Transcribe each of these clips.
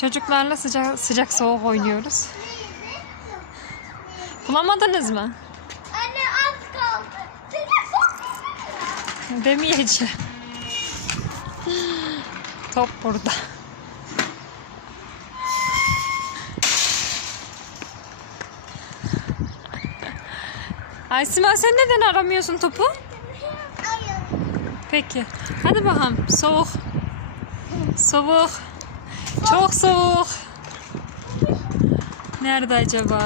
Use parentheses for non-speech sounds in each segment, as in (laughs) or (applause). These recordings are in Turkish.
Çocuklarla sıcak sıcak soğuk oynuyoruz. Bulamadınız mı? Anne az kaldı. Demeyeceğim. Top burada. Aysima sen neden aramıyorsun topu? Peki. Hadi bakalım. Soğuk. Soğuk. Çok soğuk. Nerede acaba?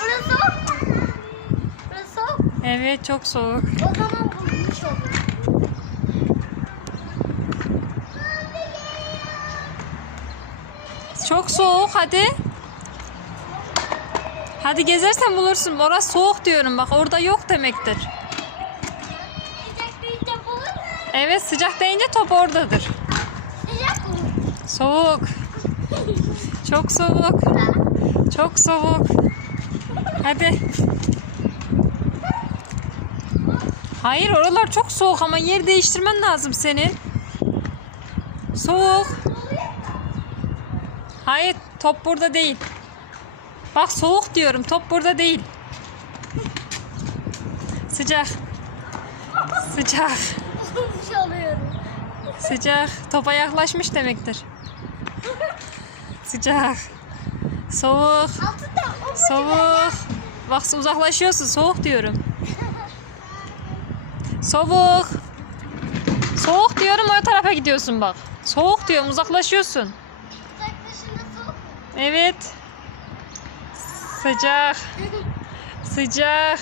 Burası soğuk mu? Burası soğuk. Evet çok soğuk. O zaman bulmuş olur. Çok soğuk hadi. Hadi gezersen bulursun. Orası soğuk diyorum bak orada yok demektir. Sıcak deyince bulur mu? Evet sıcak deyince top oradadır. Sıcak mı? Soğuk. Çok soğuk. Çok soğuk. Hadi. Hayır oralar çok soğuk ama yer değiştirmen lazım senin. Soğuk. Hayır top burada değil. Bak soğuk diyorum top burada değil. Sıcak. Sıcak. Sıcak. Topa yaklaşmış demektir. Sıcak. Soğuk. Soğuk. Bak uzaklaşıyorsun. Soğuk diyorum. Soğuk. Soğuk diyorum o tarafa gidiyorsun bak. Soğuk diyorum uzaklaşıyorsun. Evet. Sıcak. Sıcak.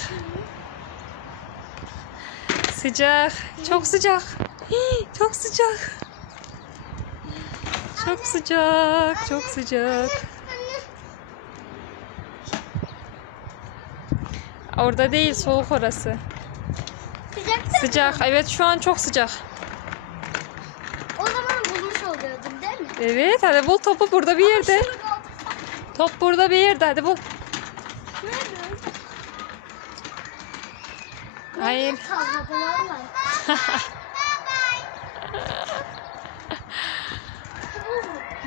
Sıcak. Çok sıcak. Çok sıcak. Çok sıcak. Çok sıcak. Orada değil soğuk orası. Sıcak Sıcak. Evet şu an çok sıcak. O zaman bulmuş oluyordum değil mi? Evet hadi bul topu burada bir yerde. Top burada bir yerde hadi bul. Hayır. (laughs)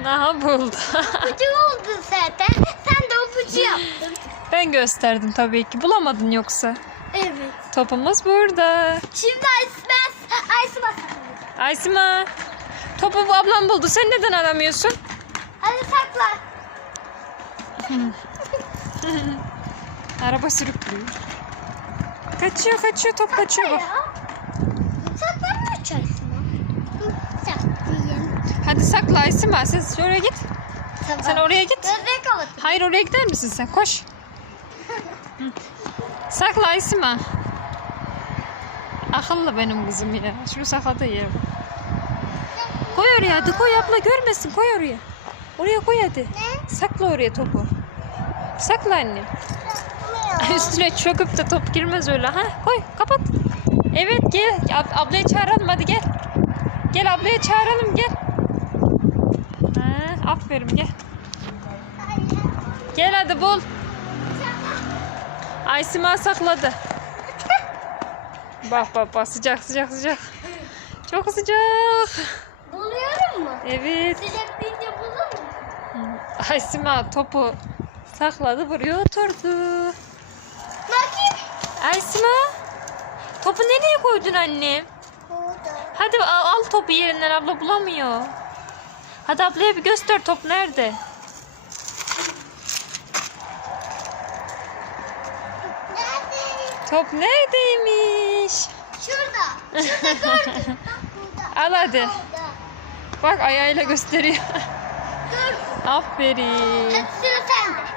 Aha buldu. Ucu oldu zaten. Sen de upucu yaptın. ben gösterdim tabii ki. Bulamadın yoksa. Evet. Topumuz burada. Şimdi Aysmas, Aysmas. Aysima. Topu bu ablam buldu. Sen neden aramıyorsun? Hadi sakla. (laughs) Araba sürüklüyor. Kaçıyor kaçıyor top kaçıyor bak. İçerisine. Saklayayım. Hadi sakla Aysima. Sen oraya git. Tamam. Sen oraya git. Gözleri kapattım. Hayır oraya gider misin sen? Koş. Sakla Aysima. Akıllı benim kızım ya. Şunu sakladı ya. Koy oraya hadi koy abla görmesin koy oraya. Oraya koy hadi. Ne? Sakla oraya topu. Sakla anne. (laughs) Üstüne çöküp de top girmez öyle ha. Koy kapat. Evet gel. Ab- ablayı çağıralım hadi gel. Gel ablayı çağıralım gel. Aferin gel. Gel hadi bul. Aysima sakladı. Bak bak bak sıcak sıcak sıcak. Çok sıcak. Buluyorum mu? Evet. Sıcak deyince bulur mu? Aysima topu sakladı buraya oturdu. Bakayım. Aysima topu nereye koydun annem? Burada. Hadi al, al topu yerinden abla bulamıyor. Hadi ablaya bir göster top nerede? Nerede? Top neredeymiş? Şurada. Şurada (laughs) gördüm. Bak. Al hadi. Orada. Bak ayağıyla gösteriyor. Dur. (laughs) Aferin. Sıra